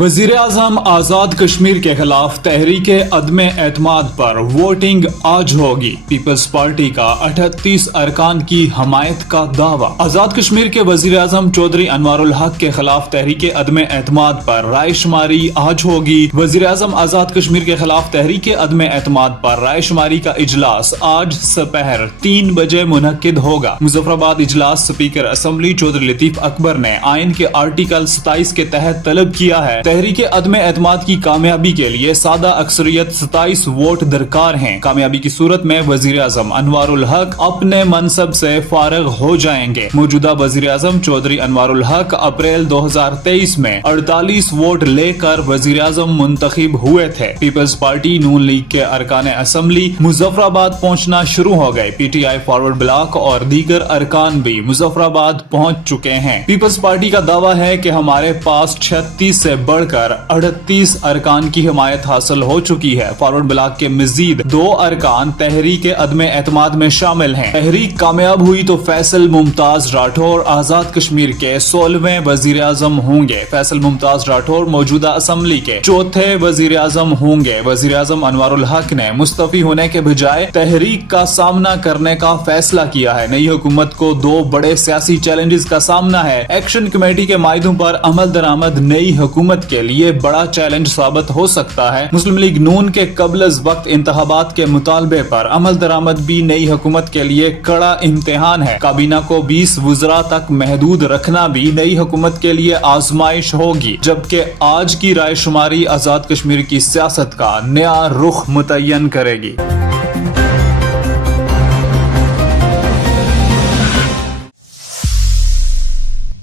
वजीर आजम आजाद कश्मीर के खिलाफ तहरीक अदम एतमाद पर वोटिंग आज होगी। पीपल्स पार्टी का 38 अरकान की हमायत का दावा। आजाद कश्मीर के वजीर आजम चौधरी अनवारुल हक के खिलाफ तहरीक अदम एतमाद पर राय शुमारी आज होगी। वजीर आजम आजाद कश्मीर के खिलाफ तहरीक अदम एतमाद पर राय शुमारी का इजलास आज दोपहर 3 बजे मुनक्किद होगा। मुजफ्फराबाद इजलास स्पीकर असम्बली चौधरी लतीफ अकबर ने आइन के आर्टिकल 27 के तहत तलब किया है तहरीक अदम एतमाद की कामयाबी के लिए सादा अक्सरियत 27 वोट दरकार हैं। कामयाबी की सूरत में वजीर आजम अनवारुल हक अपने मनसब से फारिग हो जाएंगे। मौजूदा वजीर आजम चौधरी अनवारुल हक अप्रैल 2023 में 48 वोट लेकर वजीर आजम मुंतखब हुए थे। पीपल्स पार्टी नून लीग के अरकान असम्बली मुजफ्फराबाद पहुंचना शुरू हो गए। पीटीआई फॉरवर्ड ब्लॉक और दीगर अरकान भी मुजफ्फराबाद पहुंच चुके हैं। पीपल्स पार्टी का दावा है कि हमारे पास 36 से बढ़कर 38 अरकान की हिमायत हासिल हो चुकी है। फॉरवर्ड ब्लॉक के मजीद 2 अरकान तहरीक अदम एतमाद में शामिल हैं। तहरीक कामयाब हुई तो फैसल मुमताज राठौर आजाद कश्मीर के 16वें वजीर आजम होंगे। फैसल मुमताज राठौर मौजूदा असम्बली के 4थे वजीर आजम होंगे। वजीर आजम अनवारुल हक ने मुस्तफी होने के बजाय तहरीक का सामना करने का फैसला किया है। नई हुकूमत को 2 बड़े सियासी चैलेंजेस का सामना है। एक्शन कमेटी के मायदों पर अमल दरामद नई हुकूमत के लिए बड़ा चैलेंज साबित हो सकता है। मुस्लिम लीग नून के कबल वक्त इंतखाबात के मुतालबे पर अमल दरामद भी नई हुकूमत के लिए कड़ा इम्तिहान है। काबीना को 20 वज़रा तक महदूद रखना भी नई हुकूमत के लिए आजमाइश होगी, जबकि आज की राय शुमारी आजाद कश्मीर की सियासत का नया रुख मुतय्यन करेगी।